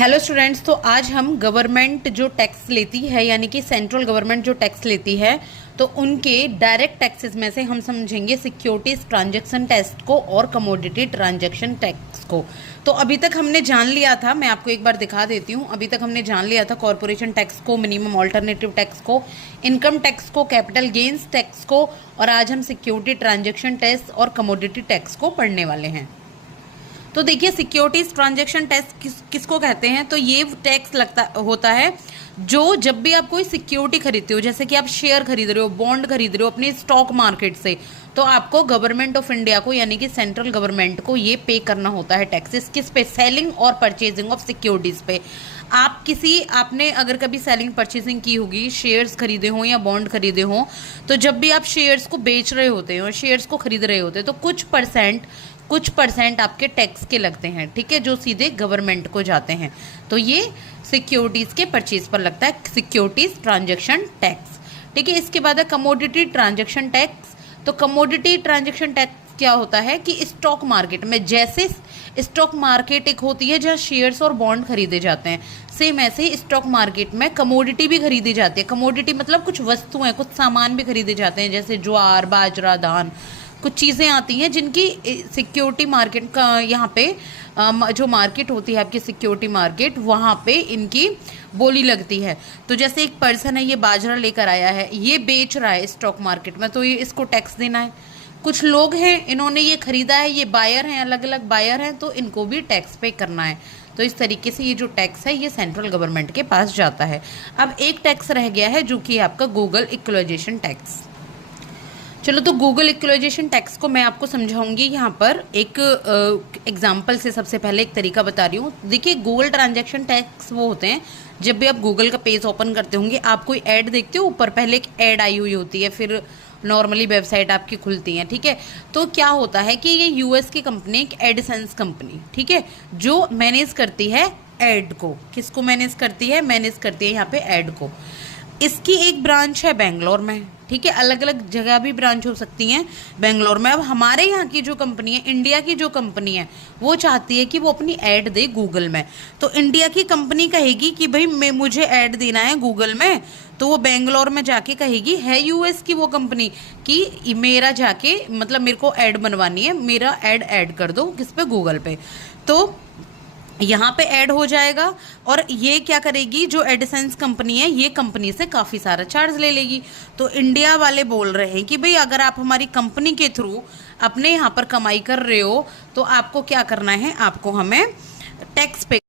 Hello students, तो आज हम गवर्नमेंट जो टैक्स लेती है यानी कि सेंट्रल गवर्नमेंट जो टैक्स लेती है तो उनके डायरेक्ट टैक्सेस में से हम समझेंगे सिक्योरिटीज ट्रांजैक्शन टैक्स को और कमोडिटी ट्रांजैक्शन टैक्स को। तो अभी तक हमने जान लिया था, मैं आपको एक बार दिखा देती हूँ। अभी तक हमने जान लिया था कॉर्पोरेशन टैक्स को, मिनिमम ऑल्टरनेटिव टैक्स को, इनकम टैक्स को, कैपिटल गेन्स टैक्स को, और आज हम सिक्योरिटी ट्रांजैक्शन टैक्स और कमोडिटी टैक्स को पढ़ने वाले हैं। तो देखिए, सिक्योरिटीज ट्रांजैक्शन टैक्स किसको कहते हैं? तो ये टैक्स होता है जो जब भी आप कोई सिक्योरिटी खरीदते हो, जैसे कि आप शेयर खरीद रहे हो, बॉन्ड खरीद रहे हो अपने स्टॉक मार्केट से, तो आपको गवर्नमेंट ऑफ इंडिया को यानी कि सेंट्रल गवर्नमेंट को ये पे करना होता है टैक्सेस। किस पे? सेलिंग और परचेजिंग ऑफ सिक्योरिटीज पे। आपने अगर कभी सेलिंग परचेजिंग की होगी, शेयर्स खरीदे हो या बॉन्ड खरीदे हो, तो जब भी आप शेयर्स को बेच रहे होते हो, शेयर्स को खरीद रहे होते हो, तो कुछ परसेंट आपके टैक्स के लगते हैं, ठीक है, जो सीधे गवर्नमेंट को जाते हैं। तो ये सिक्योरिटीज के परचेज पर लगता है, सिक्योरिटीज ट्रांजैक्शन टैक्स, ठीक है। इसके बाद है कमोडिटी ट्रांजैक्शन टैक्स। तो कमोडिटी ट्रांजैक्शन टैक्स क्या होता है कि स्टॉक मार्केट में, जैसे स्टॉक मार्केट एक होती है जहाँ शेयर्स और बॉन्ड खरीदे जाते हैं, सेम ऐसे ही स्टॉक मार्केट में कमोडिटी भी खरीदी जाती है। कमोडिटी मतलब कुछ वस्तुएं, कुछ सामान भी खरीदे जाते हैं, जैसे ज्वार, बाजरा, धान, कुछ चीज़ें आती हैं जिनकी सिक्योरिटी मार्केट का यहाँ पे जो मार्केट होती है आपकी सिक्योरिटी मार्केट, वहाँ पे इनकी बोली लगती है। तो जैसे एक पर्सन है, ये बाजरा लेकर आया है, ये बेच रहा है स्टॉक मार्केट में, तो ये इसको टैक्स देना है। कुछ लोग हैं, इन्होंने ये खरीदा है, ये बायर हैं, अलग अलग बायर हैं, तो इनको भी टैक्स पे करना है। तो इस तरीके से ये जो टैक्स है ये सेंट्रल गवर्नमेंट के पास जाता है। अब एक टैक्स रह गया है जो कि आपका गूगल इक्वलाइजेशन टैक्स। चलो, तो गूगल इक्वलाइजेशन टैक्स को मैं आपको समझाऊंगी यहाँ पर एक एग्जांपल से। सबसे पहले एक तरीका बता रही हूँ। देखिए, गूगल ट्रांजैक्शन टैक्स वो होते हैं जब भी आप गूगल का पेज ओपन करते होंगे, आप कोई ऐड देखते हो, ऊपर पहले एक ऐड आई हुई होती है, फिर नॉर्मली वेबसाइट आपकी खुलती है, ठीक है। तो क्या होता है कि ये यूएस की कंपनी, एक एडसेंस कंपनी, ठीक है, जो मैनेज करती है ऐड को। किसको मैनेज करती है? मैनेज करती है यहाँ पे ऐड को। इसकी एक ब्रांच है बेंगलोर में, ठीक है, अलग अलग जगह भी ब्रांच हो सकती हैं बेंगलोर में। अब हमारे यहाँ की जो कंपनी है, इंडिया की जो कंपनी है, वो चाहती है कि वो अपनी ऐड दे गूगल में। तो इंडिया की कंपनी कहेगी कि भाई मुझे ऐड देना है गूगल में, तो वो बेंगलोर में जाके कहेगी, है यूएस की वो कंपनी, कि मेरा जाके मतलब मेरे को ऐड बनवानी है, मेरा ऐड कर दो, किस पे? गूगल पे। तो यहाँ पे ऐड हो जाएगा, और ये क्या करेगी, जो एडसेंस कंपनी है, ये कंपनी से काफ़ी सारा चार्ज ले लेगी। तो इंडिया वाले बोल रहे हैं कि भाई अगर आप हमारी कंपनी के थ्रू अपने यहाँ पर कमाई कर रहे हो, तो आपको क्या करना है, आपको हमें टैक्स पे